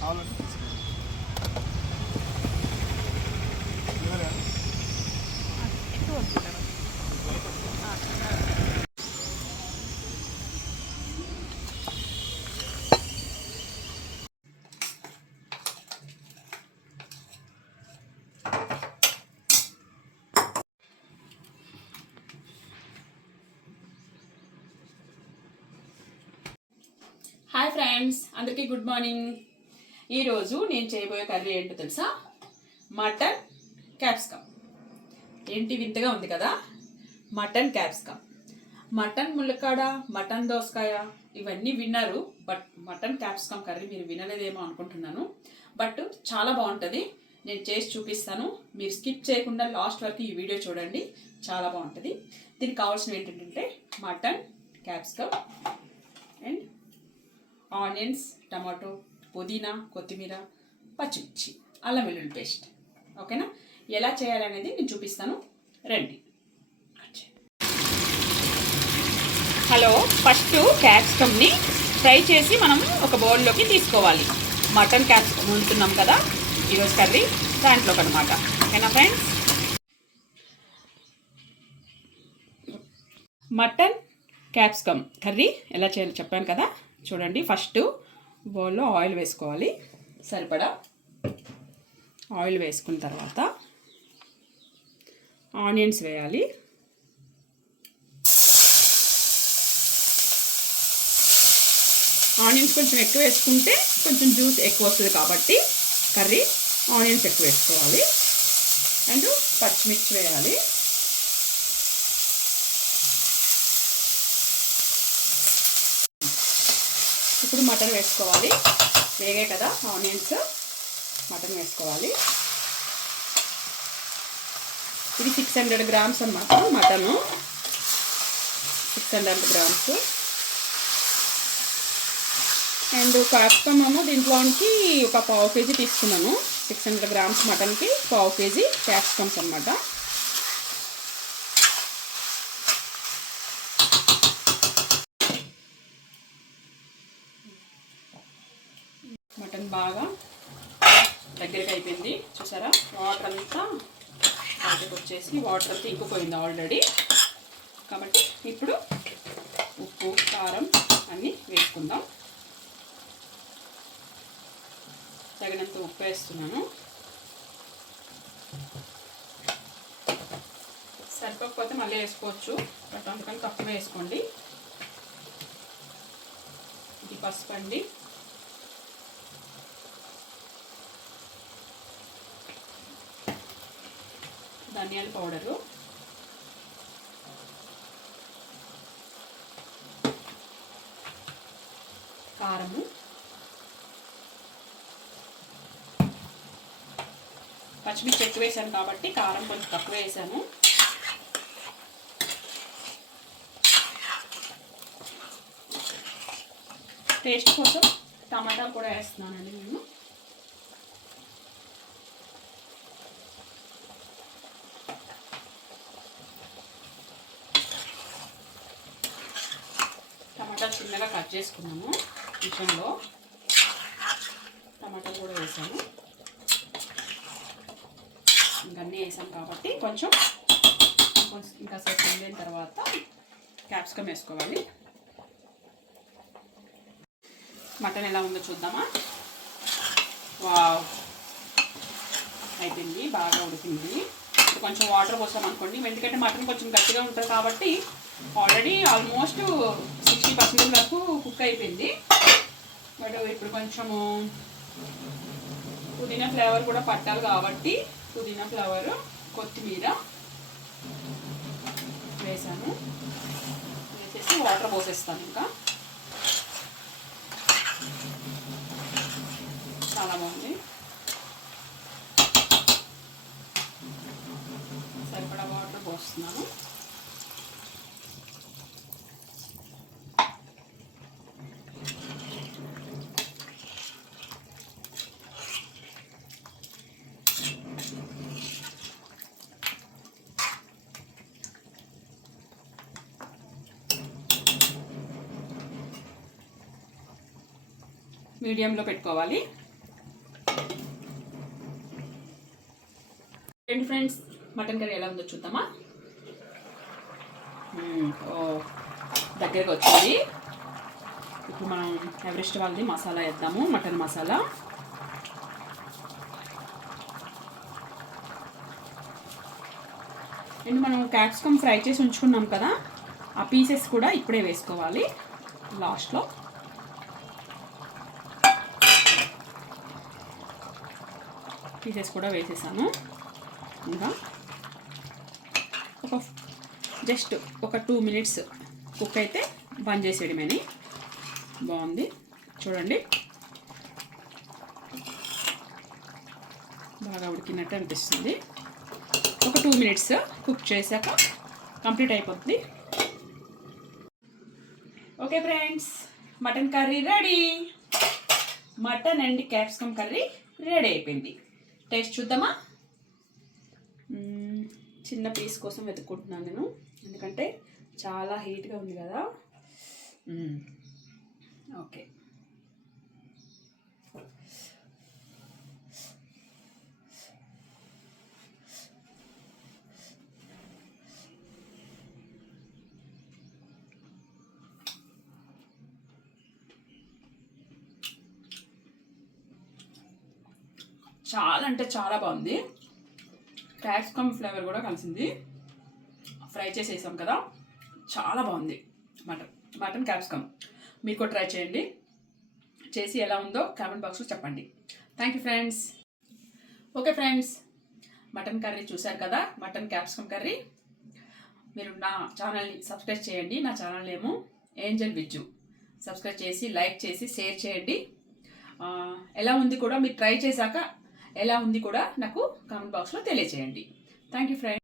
కావాలంటే తీసుకోండి. Hi friends అందరికీ గుడ్ మార్నింగ్ ఈరోజు నేను చేయబోయే కర్రీ ఏంటో తెలుసా? Mutton capsicum. ఏంటి వింతగా ఉంది కదా? Mutton capsicum. మటన్ ములక్కాడ మటన్ దోసకాయ ఇవన్నీ విన్నారు బట్ మటన్ క్యాప్సికమ్ కర్రీ మీరు వినలేదేమో అనుకుంటున్నాను. బట్ చాలా బాగుంటుంది. నేను చేసి చూపిస్తాను. మీరు స్కిప్ చేయకుండా లాస్ట్ వరకు ఈ వీడియో చూడండి. చాలా బాగుంటుంది. దీనికి కావాల్సినవి ఏంటంటే mutton capsicum and onions tomato పుదీనా కొత్తిమీర పచ్చిమిర్చి అల్లం వెల్లుల్లి పేస్ట్. ఓకేనా? ఎలా చేయాలనేది నేను చూపిస్తాను. రండి. హలో ఫస్ట్ క్యాప్సికమ్ని ఫ్రై చేసి మనం ఒక బౌల్లోకి తీసుకోవాలి. మటన్ క్యాప్సికమ్ ఉంటున్నాం కదా ఈరోజు కర్రీ దాంట్లోకి అనమాట ఓకేనా ఫ్రెండ్స్? మటన్ క్యాప్సికమ్ కర్రీ ఎలా చేయాలో చెప్పాను కదా. చూడండి ఫస్ట్ బౌల్లో ఆయిల్ వేసుకోవాలి. సరిపడా? ఆయిల్ వేసుకున్న తర్వాత ఆనియన్స్ వేయాలి. ఆనియన్స్ కొంచెం ఎక్కువ వేసుకుంటే కొంచెం జ్యూస్ ఎక్కువ వస్తుంది కాబట్టి కర్రీ ఆనియన్స్ ఎక్కువ వేసుకోవాలి. అండ్ పచ్చిమిర్చి వేయాలి. ఇప్పుడు మటన్ వేసుకోవాలి. వేగే కదా ఆనియన్స్. మటన్ వేసుకోవాలి. ఇది సిక్స్ హండ్రెడ్ గ్రామ్స్ అన్నమాట mutton. Six hundred grams and capsicum ఏమో దీంట్లోనికి ఒక పావు కేజీ తీసుకున్నాను. సిక్స్ హండ్రెడ్ గ్రామ్స్ మటన్కి పావు కేజీ క్యాప్సికమ్స్ అనమాట మటన్ బాగా దగ్గరికి అయిపోయింది. చూసారా? వాటర్ అంతా బయటకు వచ్చేసి వాటర్ అంతా ఇంకిపోయింది ఆల్రెడీ. కాబట్టి ఇప్పుడు ఉప్పు కారం అన్నీ వేసుకుందాం. తగినంత ఉప్పు వేస్తున్నాను. సరిపోకపోతే మళ్ళీ వేసుకోవచ్చు. బట్ అందుకని తక్కువ వేసుకోండి. ఇది పసుపు అండి. ధనియాల పౌడరు. కారము. పచ్చిమిర్చి ఎక్కువ వేసాను కాబట్టి కారం కొంచెం తక్కువ వేసాను. టేస్ట్ కోసం టమాటాలు కూడా వేస్తున్నానండి నేను టమాటాలు చిన్నగా కట్ చేసుకున్నాము కిచెన్లో. టమాటాలు కూడా వేసాము. ఇంకన్నీ వేసాం కాబట్టి కొంచెం కొంచెం ఇంకా సేపు ఉండిన తర్వాత క్యాప్సికమ్ వేసుకోవాలి. మటన్ ఎలా ఉందో చూద్దామా? వావ్! అయిపోయింది బాగా ఉడికింది. కొంచెం వాటర్ పోసాం అనుకోండి ఎందుకంటే మటన్ కొంచెం గట్టిగా ఉంటుంది కాబట్టి ఆల్రెడీ ఆల్మోస్ట్ సిక్స్టీ పర్సెంట్ వరకు కుక్ అయిపోయింది. బట్ ఇప్పుడు కొంచెము పుదీనా ఫ్లేవర్ కూడా పట్టాలి కాబట్టి పుదీనా ఫ్లేవర్ కొత్తిమీర వేసాను. వేసేసి వాటర్ పోసేస్తాను ఇంకా. మీడియంలో పెట్టుకోవాలి. రెండు ఫ్రెండ్స్ మటన్ కర్రీ ఎలా ఉందో చూద్దామా? ఓ దగ్గరకు వచ్చింది. ఇప్పుడు మనం ఎవరెస్ట్ వాళ్ళది మసాలా వేద్దాము మటన్ మసాలా. అండ్ మనం క్యాప్సికమ్ ఫ్రై చేసి ఉంచుకున్నాం కదా ఆ పీసెస్ కూడా ఇప్పుడే వేసుకోవాలి లాస్ట్లో. పీసెస్ కూడా వేసేసాను. ఇంకా ఒక జస్ట్ ఒక టూ మినిట్స్ కుక్ అయితే బంద్ చేసేయడమేని బాగుంది. చూడండి. బాగా ఉడికినట్టు అనిపిస్తుంది. ఒక టూ మినిట్స్ కుక్ చేశాక కంప్లీట్ అయిపోతుంది okay friends mutton curry ready. Mutton and capsicum curry ready అయిపోయింది. టేస్ట్ చూద్దామా? చిన్న పీస్ కోసం వెతుక్కుంటున్నాను నేను. ఎందుకంటే చాలా హీట్గా ఉంది కదా. ఓకే. చాలా అంటే చాలా బాగుంది. క్యాప్సికమ్ ఫ్లేవర్ కూడా కలిసింది. ఫ్రై చేసేసాం కదా. చాలా బాగుంది. మటన్ మటన్ క్యాప్సికమ్ మీరు కూడా ట్రై చేయండి. చేసి ఎలా ఉందో కామెంట్ బాక్స్లో చెప్పండి. Thank you friends okay friends mutton curry చూశారు కదా? మటన్ క్యాప్సికమ్ కర్రీ మీరు నా ఛానల్ని సబ్స్క్రైబ్ చేయండి. నా ఛానల్ ఏమో ఏంజల్ విజ్జు సబ్స్క్రైబ్ చేసి లైక్ చేసి షేర్ చేయండి. ఎలా ఉంది కూడా మీరు ట్రై చేశాక ఎలా ఉంది కూడా నాకు కామెంట్ బాక్స్లో తెలియచేయండి. Thank you friends